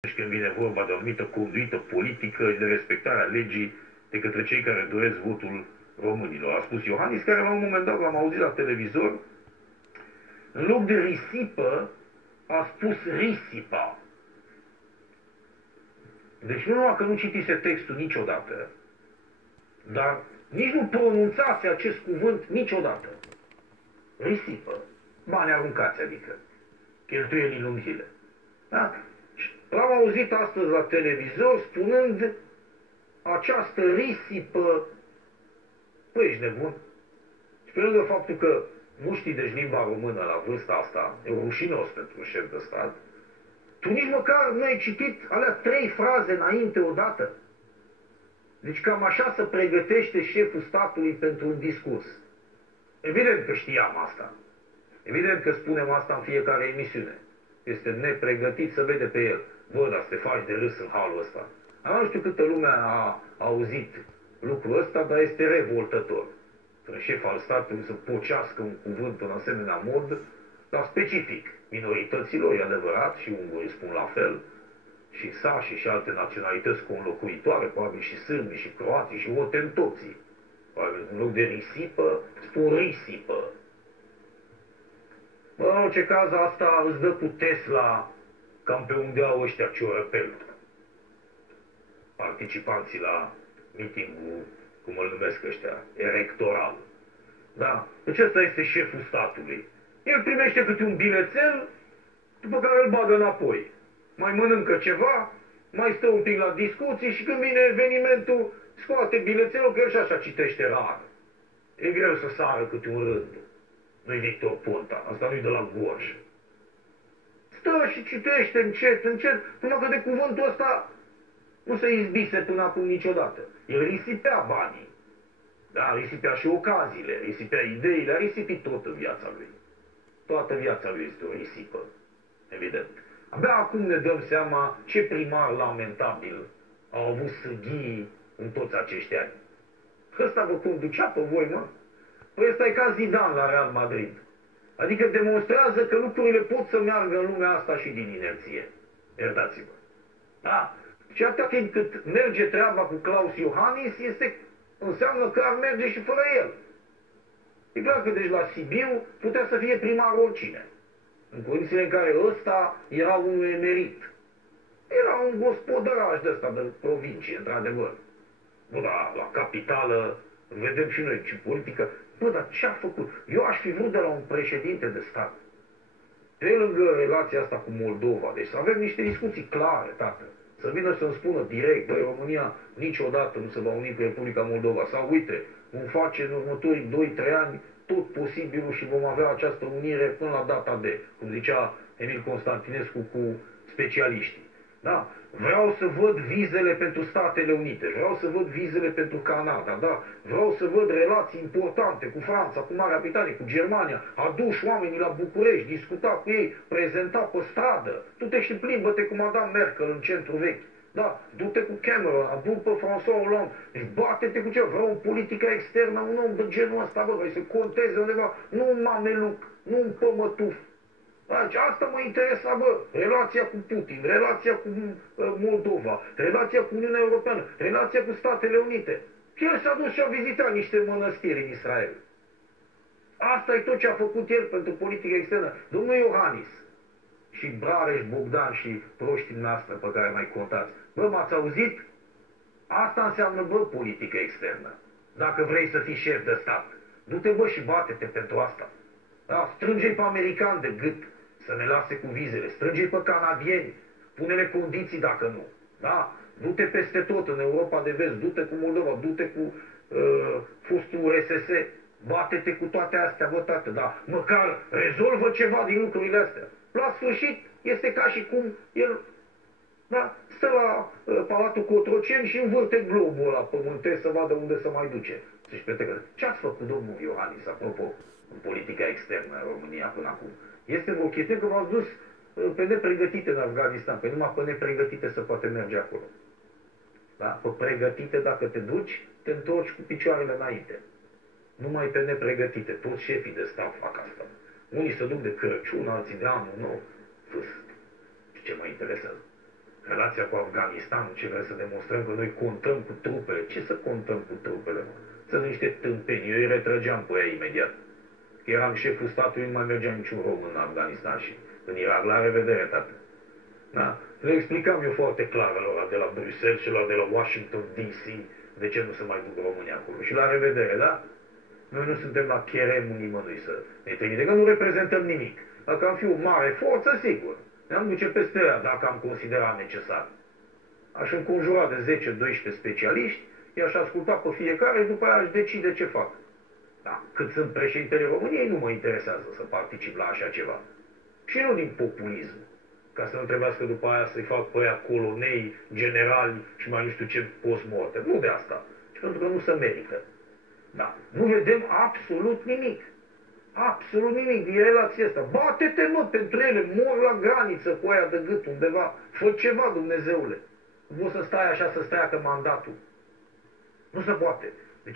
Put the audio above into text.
când vine vorba de o anumită conduită politică și de respectarea legii de către cei care doresc votul românilor. A spus Iohannis, care la un moment dat l-am auzit la televizor, în loc de risipă, a spus risipa. Deci nu numai că nu citise textul niciodată, dar nici nu pronunțase acest cuvânt niciodată. Risipă. Bani aruncați, adică. Cheltuieli inutile. Da? L-am auzit astăzi la televizor spunând această risipă. Păi, ești nebun? Și pe lângă faptul că nu știi deci limba română la vârsta asta, e rușinos pentru șef de stat, tu nici măcar nu ai citit alea 3 fraze înainte odată. Deci cam așa se pregătește șeful statului pentru un discurs. Evident că știam asta. Evident că spunem asta în fiecare emisiune. Este nepregătit, să vede pe el. Bă, dar să te faci de râs în halul ăsta. Nu știu câtă lumea a auzit lucrul ăsta, dar este revoltător. Un șef al statului să pocească un cuvânt în asemenea mod, dar specific minorităților, e adevărat, și ungurii spun la fel, și sașii și alte naționalități conlocuitoare, probabil și sârbii și croații și otentoții. Probabil în loc de risipă, spun risipă. Bă, în orice caz, asta îți dă cu Tesla cam pe unde au ăștia ciorăpel. Participanții la meeting-ul, cum îl numesc ăștia, electoral. Da? Deci ăsta este șeful statului. El primește câte un bilețel, după care îl bagă înapoi. Mai mănâncă ceva, mai stă un pic la discuții și când vine evenimentul, scoate bilețelul, că el și așa citește rar. E greu să sară câte un rând. Nu-i Victor Ponta, asta nu-i de la Gorj. Stă și citește încet, încet, până că de cuvântul ăsta nu se izbise până acum niciodată. El risipea banii. Da, risipea și ocaziile, risipea ideile, a risipit tot în viața lui. Toată viața lui este o risipă, evident. Abia acum ne dăm seama ce primar lamentabil au avut sâghii în toți acești ani. Ăsta vă conducea pe voi, mă? Păi ăsta e ca Zidane la Real Madrid. Adică demonstrează că lucrurile pot să meargă în lumea asta și din inerție. Iertați-vă. Da? Și atâta timp cât merge treaba cu Klaus Iohannis, înseamnă că ar merge și fără el. E clar că deci la Sibiu putea să fie primar oricine. În condițiile în care ăsta era unul emerit. Era un gospodăraș de ăsta de provincie, într-adevăr. Bă, dar la capitală vedem și noi ce politică. Bă, dar ce a făcut? Eu aș fi vrut de la un președinte de stat. Pe lângă relația asta cu Moldova, deci să avem niște discuții clare, tată. Să vină să-mi spună direct, băi, România niciodată nu se va uni cu Republica Moldova. Sau uite, vom face în următorii 2-3 ani tot posibilul și vom avea această unire până la data de, cum zicea Emil Constantinescu cu specialiștii. Da? Vreau să văd vizele pentru Statele Unite, vreau să văd vizele pentru Canada, da? Vreau să văd relații importante cu Franța, cu Marea Britanie, cu Germania, aduși oamenii la București, discuta cu ei, prezenta pe stradă, du-te și plimbă-te cu Madame Merkel în centru vechi. Da, du-te cu Cameron, adu pe François Hollande, deci bate-te cu ce, vreau o politică externă, un om de genul ăsta, bă, vrei să conteze undeva, nu un mameluc, nu un pămătuf. Deci asta mă interesa, bă, relația cu Putin, relația cu Moldova, relația cu Uniunea Europeană, relația cu Statele Unite. El s-a dus și a vizitat niște mănăstiri în Israel. Asta e tot ce a făcut el pentru politică externă. Domnul Iohannis și Brareș, Bogdan și proștii noastre pe care mai contați. Bă, m-ați auzit? Asta înseamnă, bă, politică externă. Dacă vrei să fii șef de stat. Du-te, bă, și bate-te pentru asta. Da? Strânge-i pe americani de gât să ne lase cu vizele. Strânge-i pe canadieni. Pune-le condiții dacă nu. Da? Du-te peste tot în Europa de Vest. Du-te cu Moldova. Du-te cu fostul RSS. Bate-te cu toate astea, bă, tată. Da? Măcar rezolvă ceva din lucrurile astea. La sfârșit, este ca și cum el, da, stă la Palatul Cotroceni și învârte globul ăla pământesc să vadă unde se mai duce. Zici, prietene, ce ați făcut, domnul Iohannis, apropo, în politica externă a România până acum? Este o chestie că v-ați dus pe nepregătite în Afganistan, pe numai pe nepregătite să poate merge acolo. Da? Pe pregătite, dacă te duci, te întorci cu picioarele înainte. Numai pe nepregătite. Toți șefii de stat fac asta. Unii se duc de Crăciun, alții de anul nou. Fâs. Și ce mă interesează? relația cu Afganistanul, ce vrem să demonstrăm că noi contăm cu trupele. Ce să contăm cu trupele, mă? Sunt niște tâmpeni. Eu îi retrăgeam pe ea imediat. Eram șeful statului, nu mai mergea niciun român în Afganistan și în Irak. La revedere, tată. Da? Le explicam eu foarte clar lor de la Bruxelles și de la Washington DC de ce nu se mai duc românii acolo. Și la revedere, da? Noi nu suntem la cheremul nimănui să ne trimite, că nu reprezentăm nimic. Dacă am fi o mare forță, sigur. Ne-am duce peste ea dacă am considerat necesar. Aș înconjura de 10-12 specialiști, i-aș asculta pe fiecare și după aia aș decide ce fac. Da, cât sunt președintele României, nu mă interesează să particip la așa ceva. Și nu din populism, ca să nu trebuiască după aia să-i fac pe aia colonei, generali și mai nu știu ce post-mortem. Nu de asta, ci pentru că nu se merită. Da, nu vedem absolut nimic. Absolut nimic din relația asta. Bate-te, mă, pentru ele, mor la graniță cu aia de gât undeva. Fă ceva, Dumnezeule. Nu poți să stai așa, să stai că mandatul. Nu se poate.